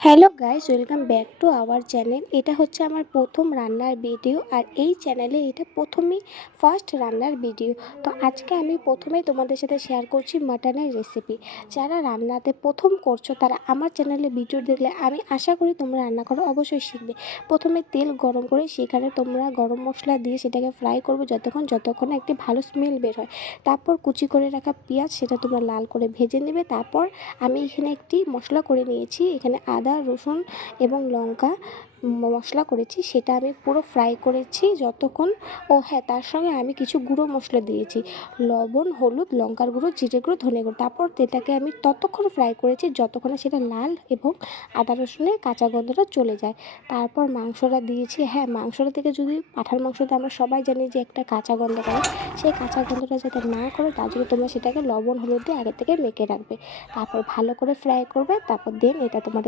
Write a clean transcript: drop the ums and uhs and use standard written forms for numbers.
Hello guys, welcome back to our channel. এটা হচ্ছে আমার প্রথম রান্নার ভিডিও, আর এই চ্যানেলে এটা প্রথমেই ফার্স্ট রান্নার ভিডিও। তো আজকে আমি প্রথমেই তোমাদের সাথে শেয়ার করছি মাটনের রেসিপি। যারা রান্নাতে প্রথম করছো তারা আমার চ্যানেলে ভিডিও দেখলে আমি আশা করি তোমরা রান্না করো অবশ্যই শিখবে। প্রথমে তেল গরম করে সেখানে তোমরা গরম মশলা দিয়ে সেটাকে ফ্রাই করবে যতক্ষণ একটি ভালো স্মেল বের হয়। তারপর কুচি করে রাখা পেঁয়াজ সেটা তোমরা লাল করে ভেজে নেবে। তারপর আমি এখানে একটি মশলা করে নিয়েছি, এখানে আদা রসুন এবং লঙ্কা মশলা করেছি, সেটা আমি পুরো ফ্রাই করেছি যতক্ষণ। ও হ্যাঁ, তার সঙ্গে আমি কিছু গুঁড়ো মশলা দিয়েছি, লবণ, হলুদ, লঙ্কার গুঁড়ো, জিরে গুঁড়ো, ধনে গুঁড়ো। তারপর এটাকে আমি ততক্ষণ ফ্রাই করেছি যতক্ষণে সেটা লাল এবং আদা রসুনের কাঁচা গন্ধটা চলে যায়। তারপর মাংসটা দিয়েছি। হ্যাঁ, মাংসটা থেকে যদি পাঁঠার মাংসতে আমরা সবাই জানি যে একটা কাঁচা গন্ধ করে, সেই কাঁচা গন্ধটা যাতে না করে তার জন্য তোমরা সেটাকে লবণ হলুদ দিয়ে আগে থেকে মেখে রাখবে। তারপর ভালো করে ফ্রাই করবে, তারপর দেন এটা তোমাদের